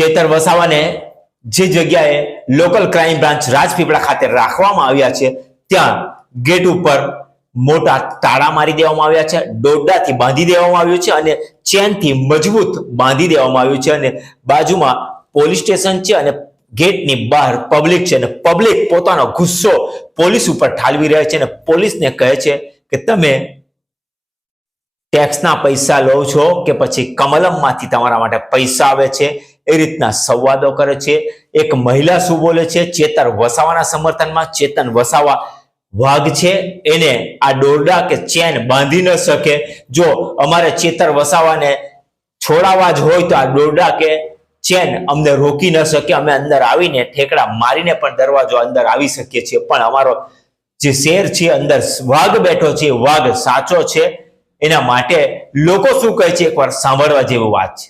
ચેતર વસાવાને જે જગ્યાએ લોકલ ક્રાઇમ બ્રાન્ચ રાજપીપળા ખાતે રાખવામાં આવ્યા છે ત્યાં ગેટ ઉપર મોટા તાળા મારી દેવામાં આવ્યા છે, દોરડાથી બાંધી દેવામાં આવ્યું છે અને ચેનથી મજબૂત બાંધી દેવામાં આવ્યું છે અને બાજુમાં પોલીસ સ્ટેશન છે અને ગેટની બહાર પબ્લિક છે અને પબ્લિક પોતાનો ગુસ્સો પોલીસ ઉપર ઠાલવી રહ્યા છે અને પોલીસને કહે છે કે તમે ટેક્સના પૈસા લો છો કે પછી કમલમમાંથી તમારા માટે પૈસા આવે છે, એ રીતના સંવાદો કરે છે। એક મહિલા શું બોલે છે, ચેતર વસાવાના સમર્થનમાં, ચેતન વસાવા વાઘ છે, એને આ દોરડા કે ચેન બાંધી ન શકે। જો અમારે ચેતર વસાવાને છોડાવવા જ હોય તો આ દોરડા કે ચેન અમને રોકી ન શકે, અમે અંદર આવીને ઠેકડા મારીને પણ દરવાજો અંદર આવી શકીએ છીએ, પણ અમારો જે શેર છે અંદર વાઘ બેઠો છે, વાઘ સાચો છે। એના માટે લોકો શું કહે છે એકવાર સાંભળવા જેવી વાત છે।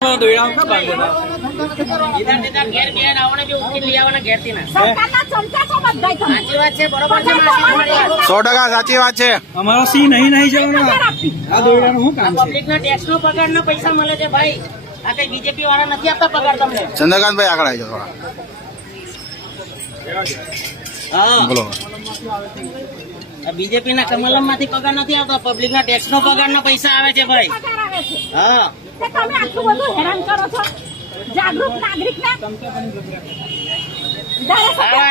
100% સાચી વાત છે। અમારો સી નહીં જવાનો આ દોરડાનું શું કામ છે? પબ્લિકનો ટેક્સનો પગારના પૈસા મળે છે ભાઈ, આ કઈ બીજેપી વાળા નથી આપતા પગાર તમને। ચંદ્રકાંતભાઈ આગળ આવી જાઓ થોડા। બોલો। બીજેપી ના કમલમ માંથી પગાર નથી આવતો, પબ્લિક ના ટેક્સ નો પગાર ના પૈસા આવે છે ભાઈ। હા, તમે આટલું બધું હેરાન કરો છો જાગૃત નાગરિકને।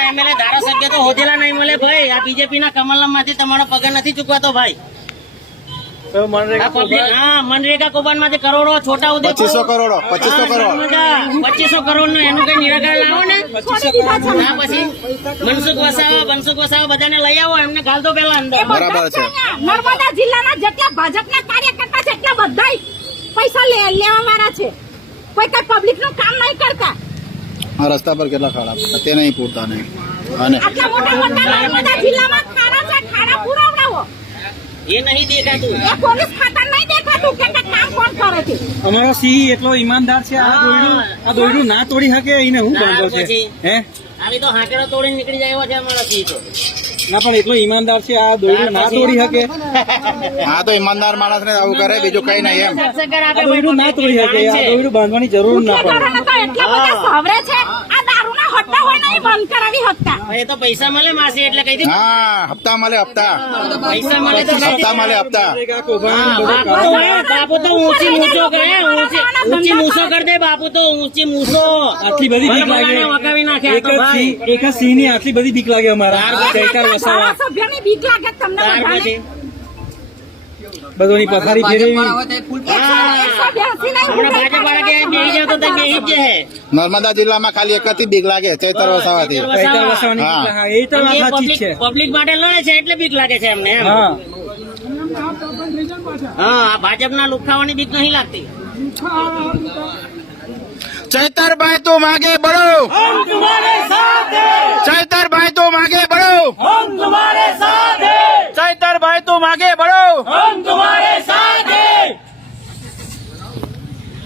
એમએલએ ધારાસભ્ય તો હોદેલા નહીં મળે ભાઈ, આ બીજેપી ના કમલમ માંથી તમારો પગાર નથી ચૂકવાતો ભાઈ। મનરેગા કૌભાંડ માંથી કરોડો, છોટા ઉદેપુર 2500 કરોડ 2500 કરોડ નું એનું કઈ નિરાકરણ લાવો ને। પછી મનસુખ વસાવા બધાને લઈ આવો, એમને ગાલ દો પેલા અંદર। બરાબર છે। નર્મદા જિલ્લાના જેટલા ભાજપના કાર્યકર્તા છે એટલા બધા પૈસા લેવા વાળા છે, કોઈ કઈ પબ્લિક નું કામ નહીં કરતા। આ રસ્તા પર કેટલા ખાડા તે નહીં પૂરતા નહીં, અને આટલા મોટા નર્મદા જિલ્લામાં ખાડા છે, ખાડા પુરાવડાવો। એ નહીં દેખાતું, એ પોલીસ ખાતા નહીં દેખાતું કે કામ કોણ કરે છે। અમારો સી એટલો ઈમાનદાર છે, આ દોરડું ના તોડી શકે એને હું બાંધો છે હે? આવી તો હાકેરો તોડીને નીકળી જાય એવો છે અમારો સી તો। ના પણ એટલો ઈમાનદાર છે, આ દોરડું ના તોડી શકે? હા તો ઈમાનદાર માણસ ને આવું કરે, બીજું કઈ નહીં એમ। આ દોરડું ના તોડી શકે, આ દોરડું બાંધવાની જરૂર ના પડે। એટલા બધા સાવરે છે, આ દારૂના હટ્ટા હોય નહીં બંધ કરાવી શકતા। એ તો પૈસા મળે માસી એટલે કઈ દીધું। હા હપ્તા મળે, હપ્તા પૈસા મળે તો હપ્તા મળે, હપ્તા। બાપુ તો ઊંચી મૂછો કરે, ઊંચી મૂછો કરી દે બાપુ તો, ઊંચી મૂછો। આટલી બધી બીક લાગે, વગાવી નાખે આ તો ભાઈ। એક જ સિંહ ની આટલી બધી બીક લાગે અમારા ચૈતર વસાવા। ધારાસભ્યની બીક લાગે તમને બધાને। બધોની પથારી ફેરવી। 182 હમણાં ભાજપ વાળા કે બેહી જાવ તો તે બેહી જ છે। નર્મદા જિલ્લામાં ખાલી એક જ બીક લાગે, ચૈતર વસાવાથી। ચૈતર વસાવાની બીક લાગે, એ તો વાત સાચી જ છે। પબ્લિક માટે લડે છે એટલે બીક લાગે છે એમને એમ। હા હા, ભાજપના લુખાવાની બીક નહીં લાગતી। ચૈતરભાઈ તું આગે बढ़ो, हम तुम्हारे साथ हैं। चैतरभाई तुम आगे बढ़ो, हम तुम्हारे साथ हैं। चैतरभाई तुम आगे बढ़ो, हम तुम्हारे साथ हैं।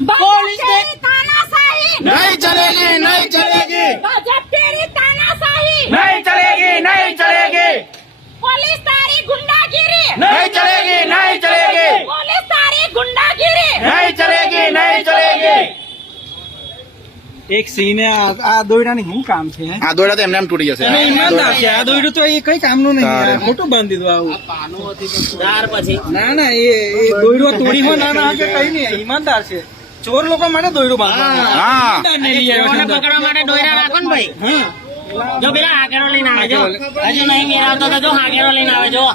पुलिस तेरी तानाशाही नहीं चलेगी, नहीं चलेगी, भाजप तेरी तानाशाही नहीं चलेगी, नहीं चलेगी, पुलिस तारी गुंडागिरी नहीं चलेगी, नहीं चलेगी, पुलिस तारी गुंडागिरी नहीं चलेगी, नहीं चलेगी। એક સિંહ ને આ દોરડાની શું કામ છે? આ દોરડા તો એમને એમ તૂટી જશે। અને ઈમાનદાર છે, આ દોરડું તો એ કઈ કામનું નહીં, આ ખોટું બાંધી દીધું આવું। ત્યાર પછી ના ના એ દોરડું તોડી હોય ના ના કે કઈ નહીં, ઈમાનદાર છે। ચોર લોકો માટે દોરડું બાંધવાનું, હા ઈમાનદારને લઈ આવ્યો છે ચોરોને અંદર। પકડવા માટે દોયરા રાખો ને ભાઈ। હા જો પેલા હાકેરો લઈને આવે, જો હજુ નહીં મેળવતો તો જો હાકેરો લઈને આવે, જો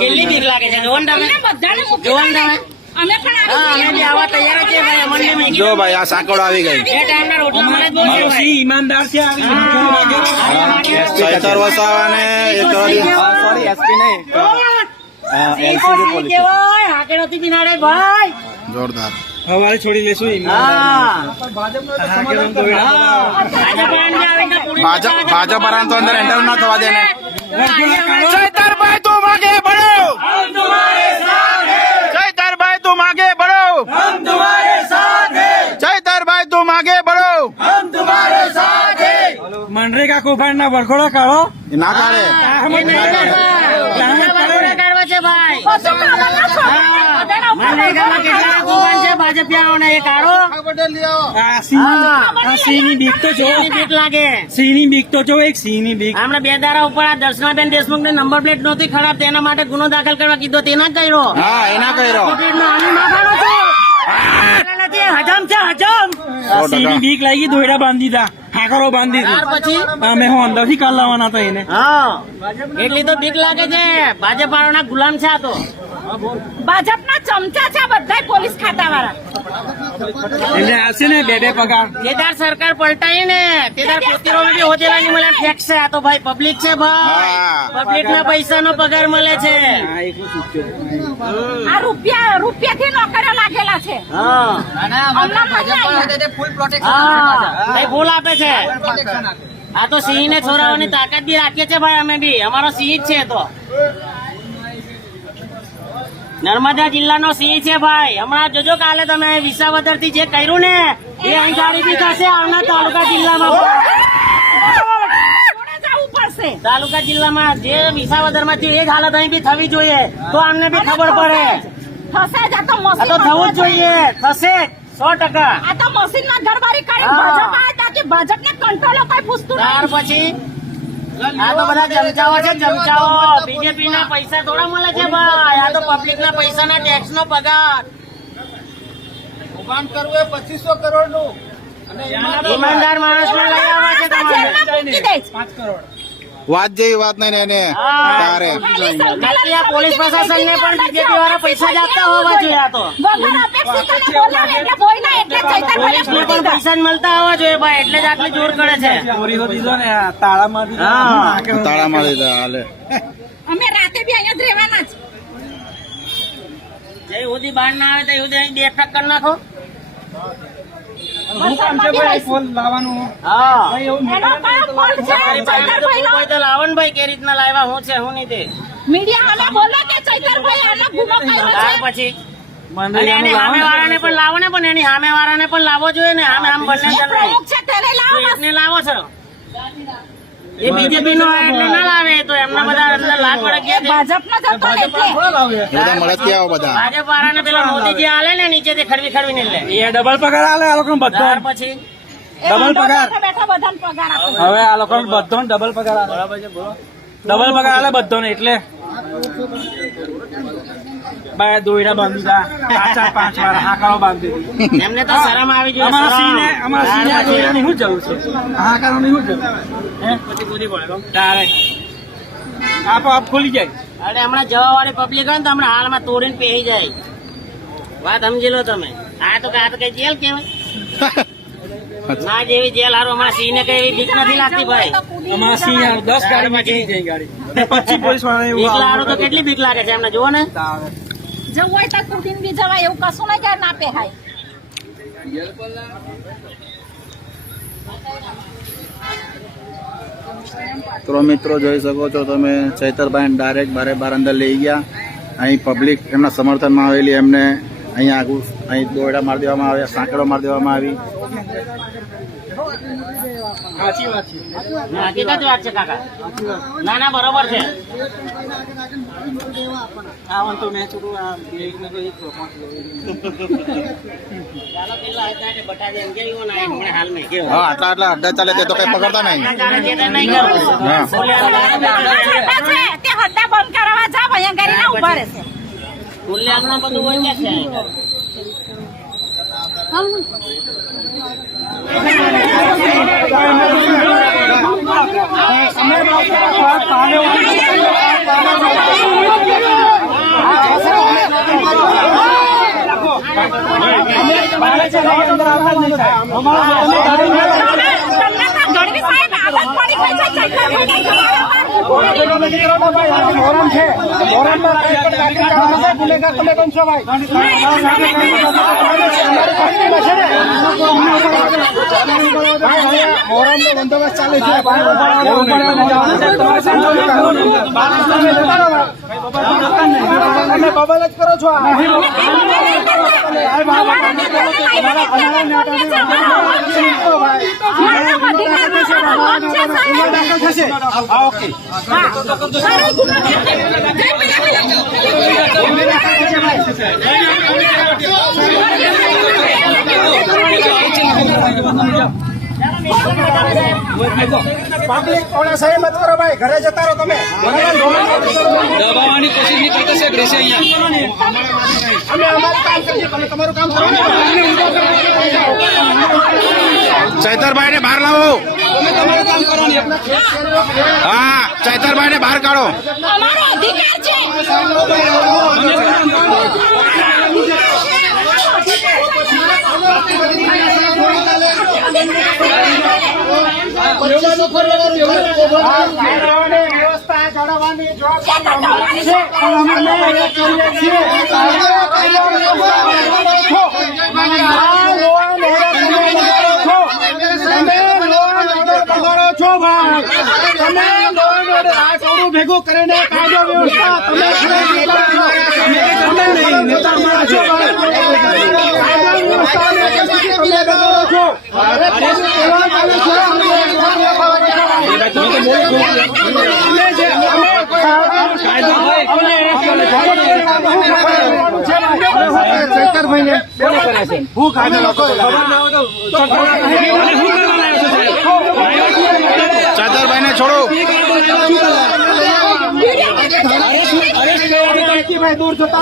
કેટલી બીક લાગે છે। જોવો ને તમે, બધાને મૂકી જોવો ને દો. તમે। અમે પણ હા, અમે બી આવા તૈયાર જ છે ભાઈ, અમને મેં જો ભાઈ આ સાંકળો આવી ગઈ। એ ટાઈમના રોટલા મને જ બોલશે અમારો ભાઈ। સિંહ ઈમાનદાર છે, આવી ચૈતર વસાવાને એક સોરી એસપી નહીં, હાકેરોથી બિનાડે ભાઈ। જોરદાર। હવારે છોડી લેશું ઈમાનદાર। હા, હા કે દોરડા ભાજપ વાળાને તો અંદર એન્ટર ના થવા દે ને। चैतरभाई तुम आगे बढ़ो, हम तुम्हारे साथ हैं। चैतरभाई तुम आगे बढ़ो, हम तुम्हारे साथ हैं। चैतरभाई तुम आगे बढ़ो, हम तुम्हारे साथ हैं। મનરેગા કૌભાંડના વરઘોડા કાઢો। ના કાઢે, કરવા છે ભાઈ। બધું કામના છોકરા. મનરેગામાં કેટલા કૌભાંડ છે ભાજપ ભાજપિયાઓ ને એ કાઢો. આ સિંહની બીક તો જો, એની બીક લાગે. સિંહની બીક તો જો, એક સિંહની બીક. હમણાં 2 દાડા ઉપર આ દર્શનાબેન દેશમુખ ને નંબર પ્લેટ નહોતી ખરાબ, તેના માટે ગુનો દાખલ કરવા કીધો, તેના જ કર્યો. હા એના કર્યો. નંબર પ્લેટનો હામી માફાનો છે. નથી, હજમ છે હજમ. આ સિંહની બીક લાગી, દોયડા બાંધી દીધા, હાકરો બાંધી ત્યાર દીધી. પછી અમે હું અંદરથી કાલ લાવવાના હતા એને. હા એટલી તો બીક લાગે છે. ભાજપ વાળાના ગુલામ છે આ તો. ભાજપના ચમચા છે આ બધા પોલીસ ખાતા વાળા. એટલે આવશે ને 2 પગાર. કેદાર સરકાર પલટાઈ ને કેદાર પોતીરો બી હોદેલા નહીં મળે, ફેક્સ છે આ તો ભાઈ. પબ્લિક છે ભાઈ, હા. પબ્લિક ના પૈસા નો પગાર મળે છે. હા, એકલું સૂચો. આ રૂપિયાથી નોકરીઓ લાગેલા છે. હા હમણાં મજા આવી. હા ભાઈ ફૂલ આપે છે. આ તો સિંહ ને છોરાઓની તાકાત બી રાખીએ છે ભાઈ અમે બી. અમારો સિંહ જ છે તો. નર્મદા જિલ્લાનો સિંહ છે ભાઈ. હમણાં જોજો કાલે તમે વિસાવદર થી જે કર્યું ને એ અહીં ગાડી બી થશે આવનાર તાલુકા જિલ્લામાં. જોડે જવું પડશે. તાલુકા જિલ્લામાં જે વિસાવદર માં થયું એ જ હાલત અહીં બી થવી જોઈએ, તો અમને બી ખબર પડે. થશે જ. આ તો આ તો થવું જ જોઈએ, થશે 100%. આ તો મશીનમાં ગરબારી કરી હા. ભાજપ આવે ત્યાંથી ભાજપને કંટ્રોલ કોઈ પૂછતું ત્યાર નથી. પછી આ તો બધા ચમચાઓ છે, ચમચાઓ. બીજેપી ના પૈસા થોડા મળે છે ભાઈ. આ તો પબ્લિક ના પૈસા ના ટેક્સ નો પગાર. ઈમાનદાર માણસ ને લઈ આવવા છે તમારે. જેલમાં મૂકી દે છે. 5 કરોડ. વાત જેવી વાત નહીં ને એને હા. તારે બાકી આ પોલીસ પ્રશાસન ને પણ બીજેપી વાળા પૈસા જ આપતા હોવા જોઈએ. આ તો વગર અપેક્ષિત અને બોલાવે એટલે બોલ્યા એટલે ચૈતરભાઈએ પોલીસ ને પૂછી પણ પૈસા જ મળતા હોવા જોઈએ ભાઈ, એટલે જ આટલી જોર કરે છે. ચોરી તો દીધો ને, આ તાળામાં દીધો. હા. તાળામાં લીધા હાલે. અમે રાતે બી અહીંયા જ રહેવાના જ. જે સુધી બહાર ના આવે તો સુધી અહીં બેઠક કરી નાખો. શું કામ છે ભાઈ ફોન લાવવાનું? હા ભાઈ એવું એનો કયો ફોલ્ટ છે ચૈતરભાઈનો? કોઈ તો લાવો ને ભાઈ, કે રીતના લાવ્યા હું છે હું નહીં તે. મીડિયા અમે બોલે કે ચૈતરભાઈ આનો ગુનો કર્યો ત્યાર છે. પછી અને એની સામે વાળાને પણ લાવો ને, પણ એની સામે વાળાને પણ લાવવો જોઈએ ને. આમ બંને જે જણ પ્રમુખ છે તેને લાવો બસ. એકને લાવો છો. એ બીજેપી નો એટલે ના લાવે, તો એમના બધા અંદર લાખ વળગ્યા છે. ભાજપનો જ હતો ને એટલે. બધા મળે ત્યાં આવો બધા. ભાજપ વાળાને પેલા મોદીજી આલે ને નીચેથી ખડવી ખડવીને લે. એ ડબલ પગાર આલે આ લોકો બધો. ત્યાર પછી એ ડબલ ઊંધો પગાર. બેઠા બેઠા બધાને પગાર આપે. હવે આ લોકો બધો ડબલ પગાર આલે. બરાબર છે, બોલો. ડબલ પગાર આલે બધો ને એટલે બાય દોયડા બાંધી દીધા, 4-5 વાર હાકરો બાંધી દીધી. એમને તો શરમ આવી જોઈએ. અમારા શરમ. સિંહને આ દોયડાની શું જરૂર છે? હાકારોની શું જરૂર? હે? પછી પૂરી પડે કહું. તારે આપોઆપ ખુલી જાય. અરે હમણાં જવા વાળી પબ્લિક હોય ને તો હમણાં હાલમાં તોડીને પહેરી જાય. વાત સમજી લો તમે. આ તો કઈ જેલ કેવાય? ના જેવી જેલ હારું. અમારા સિંહ ને કઈ એવી બીક નથી લાગતી ભાઈ. અમારા સિંહ 10 ગાડીમાં ચડી જાય ગાડી. 25 પોલીસ વાળા બીક હારું તો કેટલી બીક લાગે છે એમને જુઓ ને. જવું હોય તો કુદીને બી જવાય એવું કશું નહીં કે ના પહેરાય. તો મિત્રો જોઈ શકો છો તમે, ચૈતરભાઈ ડાયરેક્ટ બાર અંદર લઈ ગયા. અહીં પબ્લિક એમના સમર્થનમાં આવેલી, એમને અહીંયા આગળ અહીં દોરડા મારી દેવામાં આવ્યા, સાંકળો મારી દેવામાં આવી. સાચી વાત છે. હકીકત વાત છે કાકા. ના ના બરોબર છે. આવું તો મેં છોડું આ બેગને તો એક રોકવા ચાલો પેલા હતા એટલે બટાજી એમ કેવું ના હમણાં હાલ મેં કેવું. હા આટલા અડધા ચાલે તે તો કઈ પકડતા નહીં. ચાલે તે તો નહીં કરવું. હા. છોટા છે તે હદ્દા બંધ કરાવવા જાવ અહીંયા ગાડી ના ઉભા રહેશે. મૂલ્યાંકન બધું હોય છે. તમને તો ગઢવી સાહેબ આદત પડી ગઈ છે ચૈતરભાઈને મોરમ છે. મોરમમાં ગુનેગાર તમે બનશો ભાઈ. મોરમનો બંદોબસ્ત ચાલે છે. તમે બબલ જ કરો છો. ઓકે. હા પબ્લિક થોડા સહી મત કરો ભાઈ, ઘરે જતા રહો તમે. દબાવવાની કોશિશ નહીં કરતા સાહેબ, રહેશે અહીંયા. અમે અમારું કામ કરીએ, તમે તમારું કામ કરો. ચૈતરભાઈ ને બહાર લાવો. તમે તમારું કામ કરો ને. હા, ચૈતરભાઈ ને બહાર કાઢો. અમારો અધિકાર છે. વ્યવસ્થા જાળવવાની જવાબદારી ભેગું કરીને કાયદો વ્યવસ્થા ચૈતરભાઈ ને છોડો. ભાઈ દૂર જતા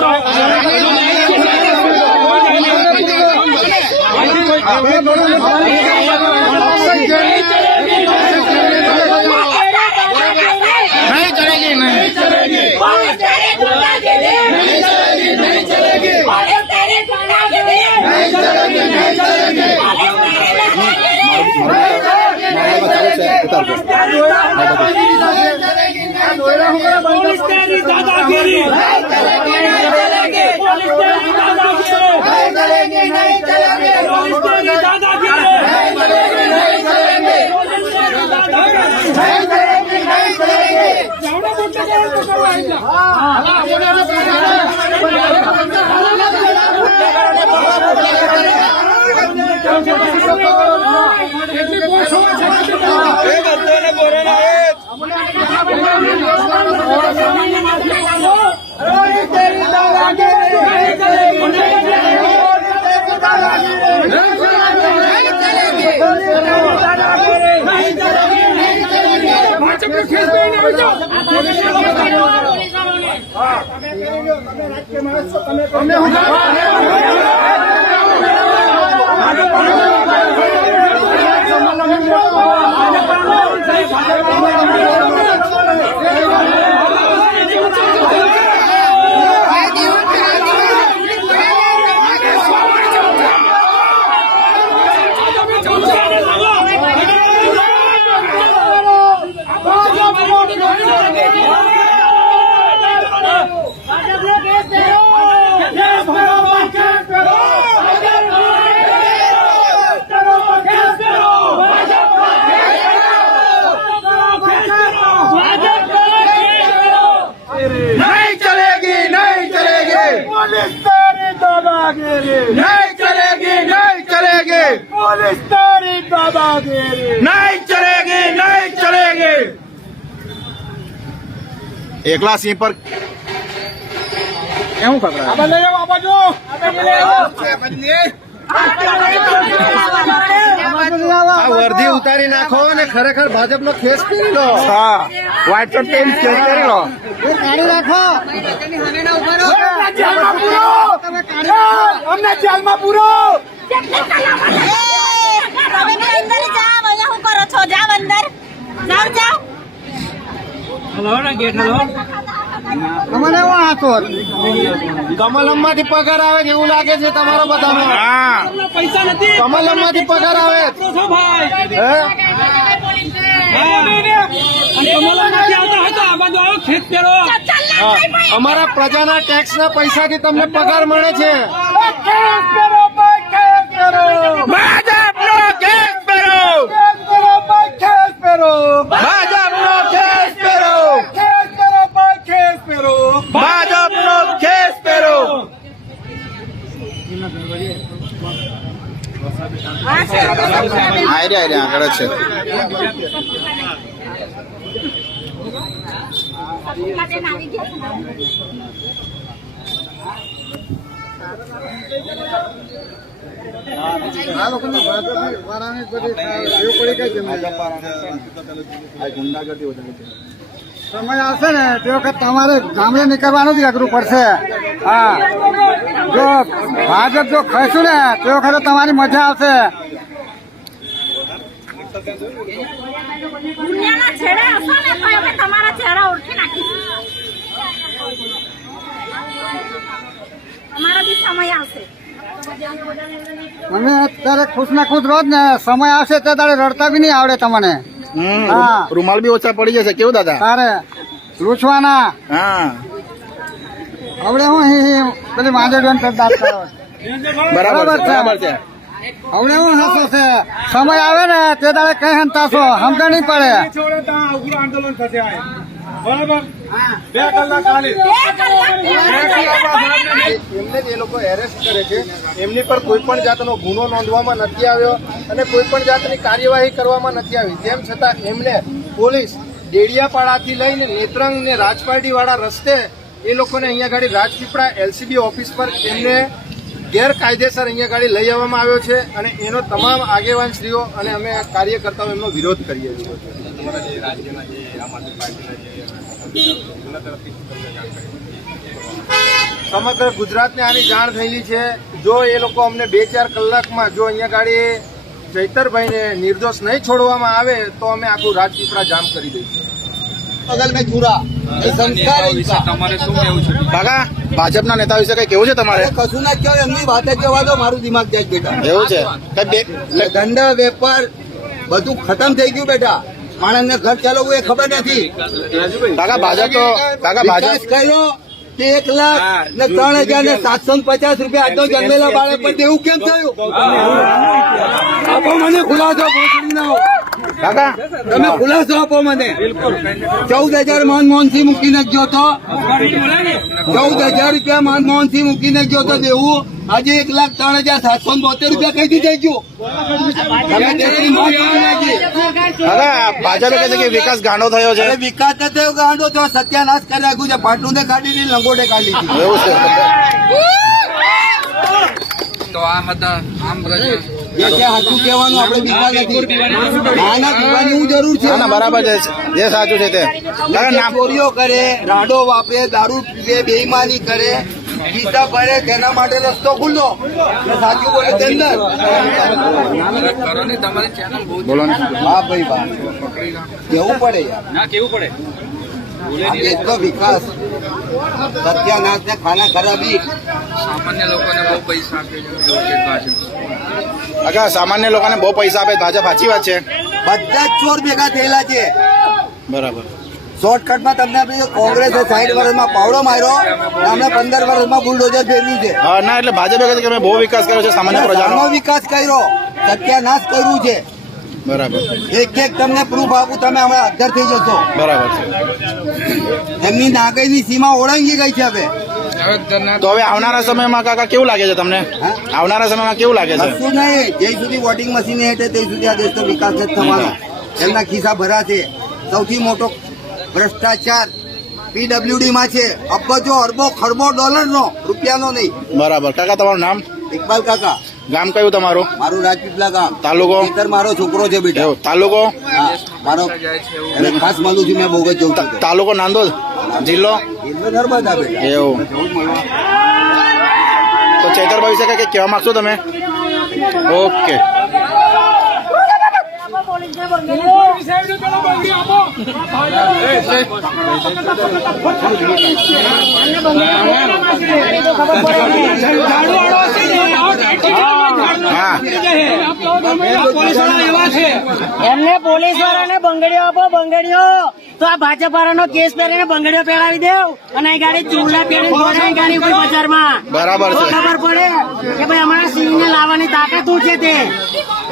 नहीं चलेगी, नहीं चलेगी. नहीं चलेगी, नहीं चलेगी. नहीं चलेगी, नहीं चलेगी. एकला सिंह पर કેવું વર્ધી ઉતારી નાખો અને ખરેખર ભાજપનો ખેસ પહેરી લો. હા, વ્હાઈટ શર્ટ પહેરી ખેસ કરી લો. કાઢી નાખો. અમને જેલમાં પૂરો. તમે અંદર જાઓ, અહીંયા શું કરો છો? જાઓ અંદર, જાઓ જાઓ. તમને એવો હતો કમલમ માંથી પગાર આવે છે એવું લાગે છે તમારો બધાનો. હા, કમલમ માંથી પગાર આવે અમારા પ્રજાના ટેક્સ ના પૈસાથી તમને પગાર મળે છે. ભાજપનો કેસ પહેરો. ભાજપનો કેસ પહેરો. ભાજપનો કેસ પહેરો. આગળ છે. આ લોકોને ભાજપની વાળાની બધી એવું પડી ગઈ છે ગુંડાગર્દી વધારે છે. સમય આવશે ને તે વખત તમારે ગામડે નીકળવાનું જ અઘરું પડશે. હા, જો ભાજપ જો ખાઈશું ને તે વખતે તમારી મજા આવશે. દુનિયાના છેડે હશો ને તો અમે તમારા ચહેરા ઓળખી નાખીશું. તમારો બી સમય આવશે. તમે અત્યારે ખુશ ને ખુશ રહો જ ને, સમય આવશે તે તારે રડતા બી નહીં આવડે તમને. હા, રૂમાલ બી ઓછા પડી જશે. કેવું દાદા? તારે લૂછવાના હા, હવે હું પેલી માંજેડન કરતા બરાબર છે, બરાબર છે. હવે હું હસો છે. સમય આવે ને તે તારે કઈ હંતાશો સમજ નહીં પડે. આંદોલન થશે બરાબર 2 કલાક ખાલી એમને જ એ લોકો એરેસ્ટ કરે છે. એમની પર કોઈ પણ જાતનો ગુનો નોંધવામાં નથી આવ્યો અને કોઈ પણ જાતની કાર્યવાહી કરવામાં નથી આવી. તેમ છતાં એમને પોલીસ ડેડિયાપાડાથી લઈને નેત્રંગ ને રાજપારડી વાળા રસ્તે એ લોકોને અહીંયા ગાડી રાજપીપળા એલસીબી ઓફિસ પર એમને ગેરકાયદેસર અહીંયા ગાડી લઈ આવવામાં આવ્યો છે અને એનો તમામ આગેવાનશ્રીઓ અને અમે કાર્યકર્તાઓ એમનો વિરોધ કરીએ છીએ. સમગ્ર ગુજરાતને આની જાણ થયેલી છે. જો એ લોકો અમને 2-4 કલાકમાં જો અહીંયા ગાડી ચૈતરભાઈને નિર્દોષ નહીં છોડવામાં આવે તો અમે આખું રાજપીપળા જામ કરી દઈશું. તમારે શું કેવું છે કાકા? ભાજપના નેતા વિશે કઈ કેવું છે તમારે? કશું ના કહેવાય, એમની વાત જ જવા દો, મારું દિમાગ જાય બેટા. એવું છે કઈ ધંધા વેપાર બધું ખતમ થઈ ગયું બેટા. માણસને ઘર ચાલવું એ ખબર નથી. કાકા ભાજપ તો કાકા ભાજપ વિકાસ કર્યો તે 1,00,000 ને 3,750 રૂપિયા આટલો જન્મેલા બાળક પર દેવું કેમ થયું? આપો મને ખુલાસો ભોસડીનો. કાકા તમે ખુલાસો આપો મને. 14,000 મનમોહનસિંહ મૂકીને ગયો તો, 14,000 રૂપિયા મનમોહનસિંહ મૂકીને ગયો તો દેવું. આજે 1,03,772 રૂપિયા કઈથી થઈ ગયું? તમે દેશની મોત કરી નાખી. કાકા ભાજપે કહે છે કે વિકાસ ગાંડો થયો છે. અરે વિકાસ તો થયો ગાંડો તો સત્યાનાશ કરી નાખ્યું છે. પાટલું ને કાઢી દીધી, લંગોટે કાઢી દીધી. એવું છે જે છે હાથું કહેવાનું આપણે બીવા નથી. ના ના પીવાની હું જરૂર છે. ના ના બરાબર છે, જે સાચું છે તે. કાકા જે નામ ચોરીઓ કરે, રાડો વાપરે, દારૂ પીવે, બેઈમાની કરે, ગીતા ભરે, તેના માટે રસ્તો ખુલ્લો. ને સાચું બોલે તે અંદર. બોલો ને. હા ભાઈ વાહ, કેવું પડે યાર. આ દેશ નો વિકાસ, સત્યાનાશ ને ખાના ખરાબી. કાકા સામાન્ય લોકોને બહુ પૈસા આપે ભાજપ, સાચી વાત છે? બધા જ ચોર ભેગા થયેલા છે. બરાબર. શોર્ટકટમાં તમને આપી દો, કોંગ્રેસે 60 વર્ષમાં પાવડો માર્યો, અમને 15 વર્ષમાં બુલડોઝર ફેરવ્યું છે. હા ના એટલે ભાજપે કહે છે કે અમે બહુ વિકાસ કર્યો છે સામાન્ય પ્રજાનો. ગામનો વિકાસ કર્યો, સત્યાનાશ કર્યું છે. બરાબર એક તમને પ્રૂફ આપું, તમે હમણાં અધર થઈ જશો. બરાબર છે. એમની નાગઈની સીમા ઓળંગી ગઈ છે હવે. તો હવે આવનારા સમયમાં કાકા કેવું લાગે છે તમને? આવનારા સમયમાં કેવું લાગે છે? કશું નહીં, જ્યાં સુધી વોટિંગ મશીન હેઠે ત્યાં સુધી આ દેશનો વિકાસ જ થવાનો. એમના ખિસ્સા ભરા છે. સૌથી મોટો ભ્રષ્ટાચાર PWD માં છે. અબજો અરબો ખરબો ડોલરનો, રૂપિયાનો નહીં. બરાબર. કાકા તમારું નામ? ઇકબાલ કાકા. ગામ કયું તમારું? મારું રાજપીપળા ગામ. તાલુકો? ખેતર મારો છોકરો છે બેટા. એવું. તાલુકો? હા, મારો એને ખાસ મળું છું, મેં બહુ જ જવું છું. તાલુકો નાંદોદ, જિલ્લો? એટલે નર્મદા બેટા. એવું. તો ચૈતરભાઈ વિશે કઈ કહેવા માંગશો તમે? ઓકે. હા એમને પોલીસ વાળાને બંગડીઓ આપો, બંગડીઓ. તો આ ભાજપ વાળાનો કેસ પહેરીને બંગડીઓ પહેરાવી દેવ અને અહીં ગાડી ચૂલા પહેરીને દોડાય ગાડી ઉપર બજારમાં. બરાબર તો છે. ખબર પડે કે ભાઈ અમારા સિંહને લાવવાની તાકાત શું છે તે.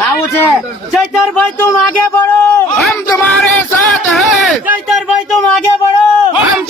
આવું છે. ચૈતરભાઈ તું આગે बढ़ो, हम तुम्हारे साथ हैं, ચૈતરભાઈ તું આગે बढ़ो. हम